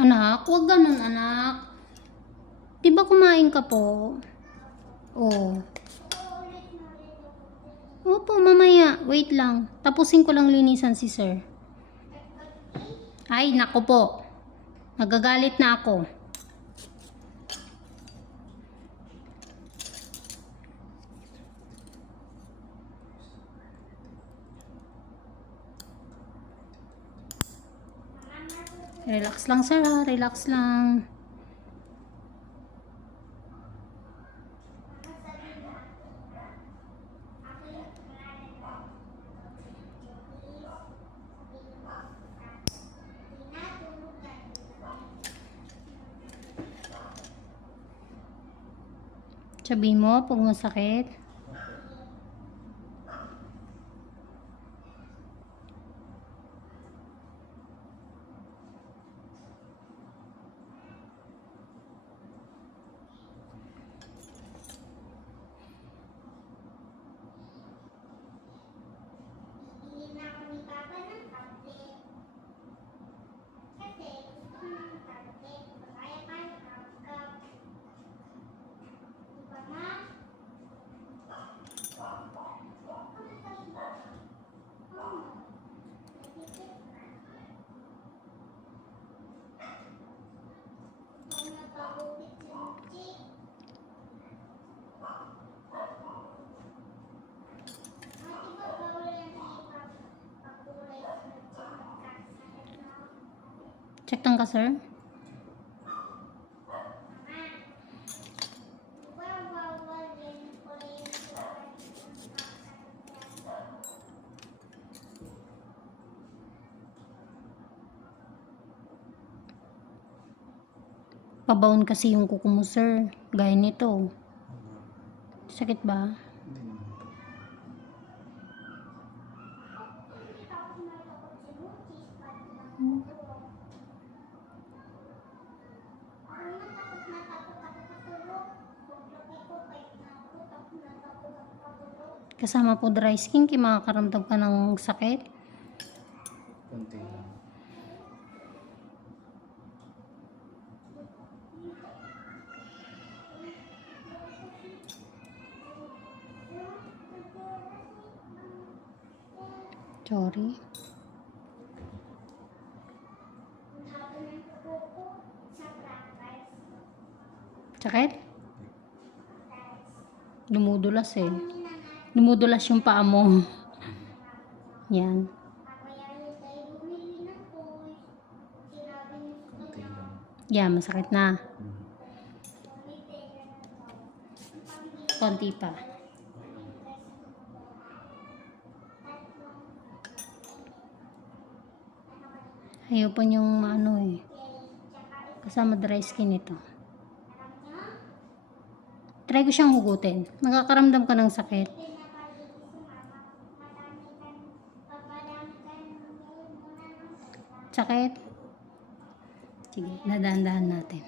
Anak, huwag ganun anak. Di ba kumain ka po? Oo. Opo, mamaya. Wait lang. Tapusin ko lang linisan si sir. Ay, nako po. Nagagalit na ako. Relax lang sir. Relax lang. Sabi mo, pag masakit. Hindi na ako ni Papa ng kape. Kasi gusto ko ng kape. Kaya pa ng cup. Di ba ma? Kung napagupit si Muchi, Ah, di ba bawal yan sa ipagkulay sa magkakasalat na? Check lang ka sir. Pabaon kasi yung kuko mo sir. Gaya nito. Sakit ba? Hindi ako natakot si Muchi, pati lang Hmm. ako. Ako natakot na takot ako katulog. Paglaki ko, kahit natakot ako natakot ako katulog. Kasama po dry skin, kaya makakaramdam ka ng sakit. Konti lang. Sorry. Sakit? Dumudulas eh. Dumudulas yung paa mo. Yan. Yan, masakit na. Konti pa. Ayaw po yung ano eh. Kasama dry skin ito. Try ko siyang hugutin. Nakakaramdam ka ng sakit. Sakit? Sige, nadaan-dahan natin.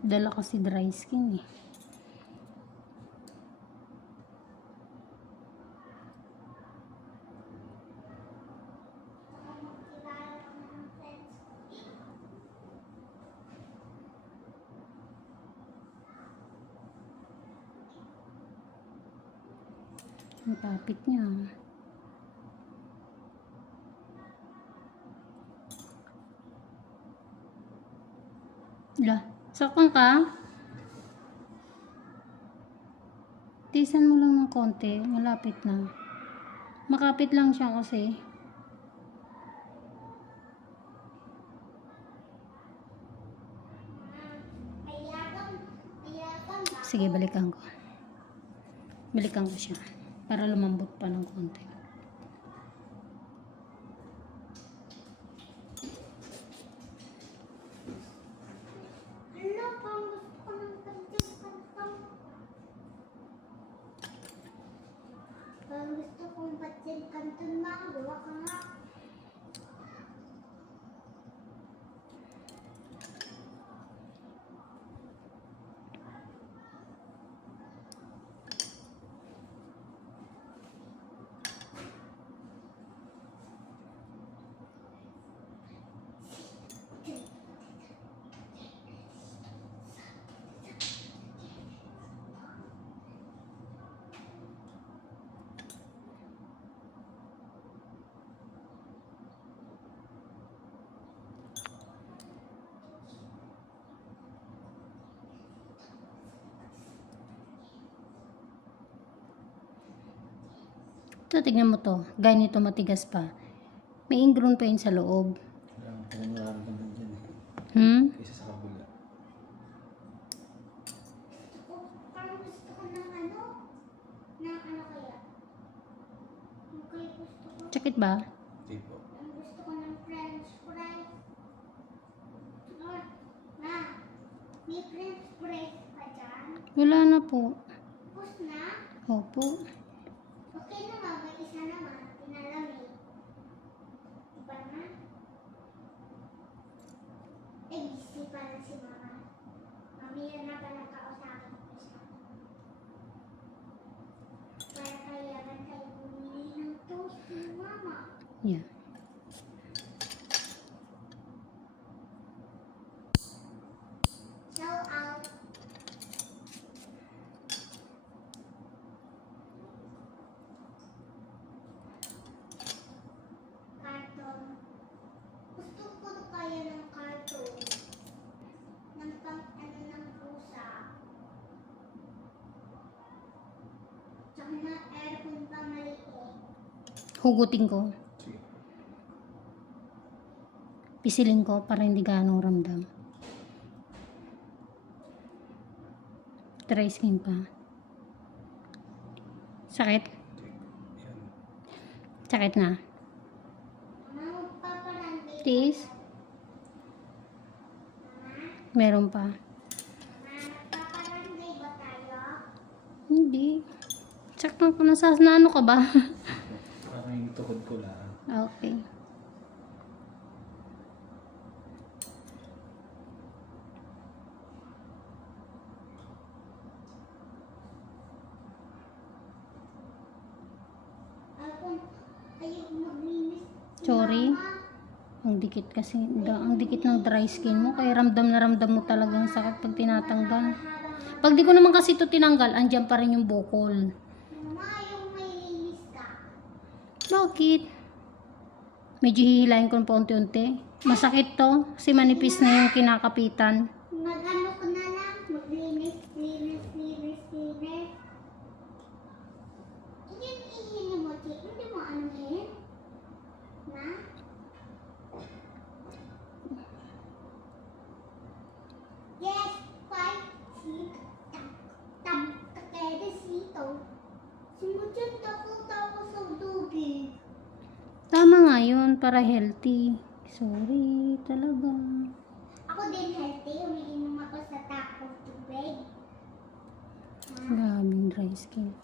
Dala kasi dry skin eh. Ang tapit niya. La, saktan ka? Tisan mo lang ng konti, malapit na. Makapit lang siya kasi. Sige, balikan ko. Balikan ko siya. Para lumambot pa ng konti. Gusto ko ng kantang-kantang? Parang gusto kong patsin-kanton magawa ka nga. Ito, tignan mo to. Ganito matigas pa. May ingrown pa yun sa loob. Hmm? Sakit ba? Hindi po. gusto ko ng french fries. Na, may french fries pa dyan? Wala na po. Tapos na, Opo. okay na isa naman, pinalamig. Iba na? Eh, busy pala si mama. Mamaya na pala kausapin ko siya. Para kailangan tayo bumili ng toast ni mama. Yeah. Shout out. Carton. Gusto ko kaya ng carton. Ng pang ano ng pusa. Tsaka na aircon pa maliit. Hugutin ko. Pisilin ko para hindi ganong ramdam. Dry skin pa. Sakit? Sakit na. Tiis? Meron pa. Hindi. Saktan ko na sa na ano ka ba? Yung tukod ko lang. okay. Sorry. Ang dikit kasi, ang dikit ng dry skin mo, kaya ramdam na ramdam mo talagang sakit pag tinatanggal. Pag di ko naman kasi ito tinanggal, andyan pa rin yung bukol. Mama, yung may linis ka. Bakit? Medyo hihilahin ko pa unti-unti. Masakit to, kasi manipis na yung kinakapitan. Mag-ano ko na lang, maglinis, linis, linis, linis. Yan ihin mo, Chi. Hindi mo ano yun? Na? Yes, five, six, tap, tap, kakede sito. Sumutyan ako tapos sa tubig. Tama nga yun, para healthy. Sorry, talaga. Ako din healthy, umiinom ako sa tapos tubig. Yung dry skin.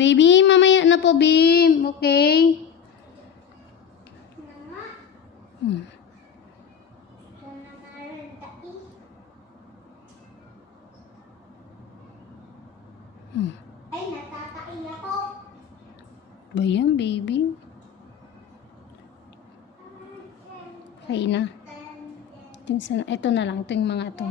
Baby, mamaya na po, Bim. Okay? mama, Hmm. Hmm. Ay, natataiyak Ba yan, baby? Okay na. Ito na lang. Ito yung mga ito.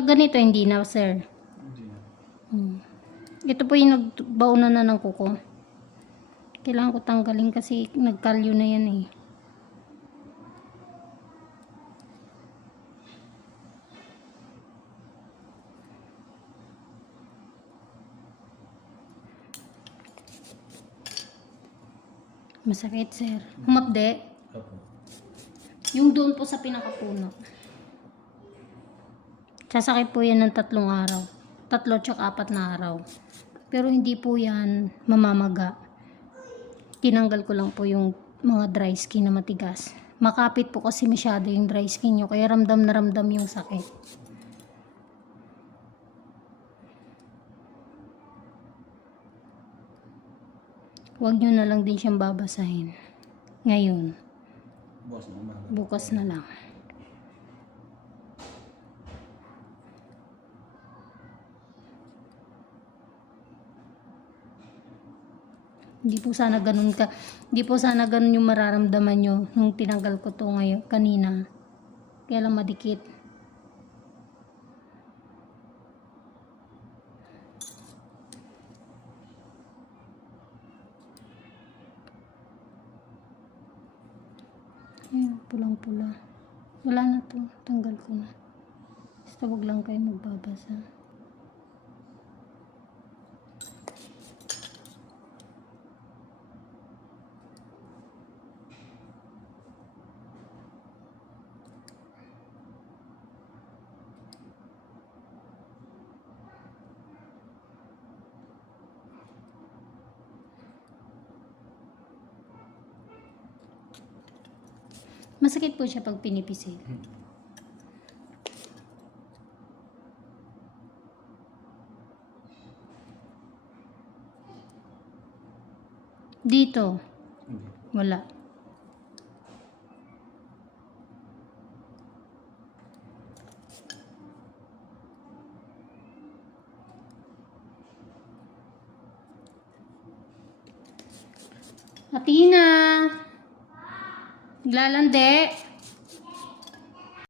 Pag ganito, hindi na, sir. Hindi na. Hmm. Ito po yung nagbaunan na ng kuko. Kailangan ko tanggalin kasi nagkalyo na yan eh. Masakit, sir. Humapde. Yung doon po sa pinakapuno. Sasakit po yan ng tatlong araw. Tatlo tsaka apat na araw. Pero hindi po yan mamamaga. Tinanggal ko lang po yung mga dry skin na matigas. Makapit po kasi masyado yung dry skin nyo. Kaya ramdam na ramdam yung sakit. Huwag nyo na lang din siyang babasahin. Ngayon. Bukas na umaga. Bukas na lang. Hindi po sana ganun ka. Hindi po sana ganun yung mararamdaman nyo nung tinanggal ko to ngayon, kanina. Kaya lang madikit. Ayan, pulang-pula. Wala na to. Tanggal ko na. Basta wag lang kayo magbabasa. Masakit po siya pag pinipisil. Dito, Hindi. wala. Atina! Naglalande.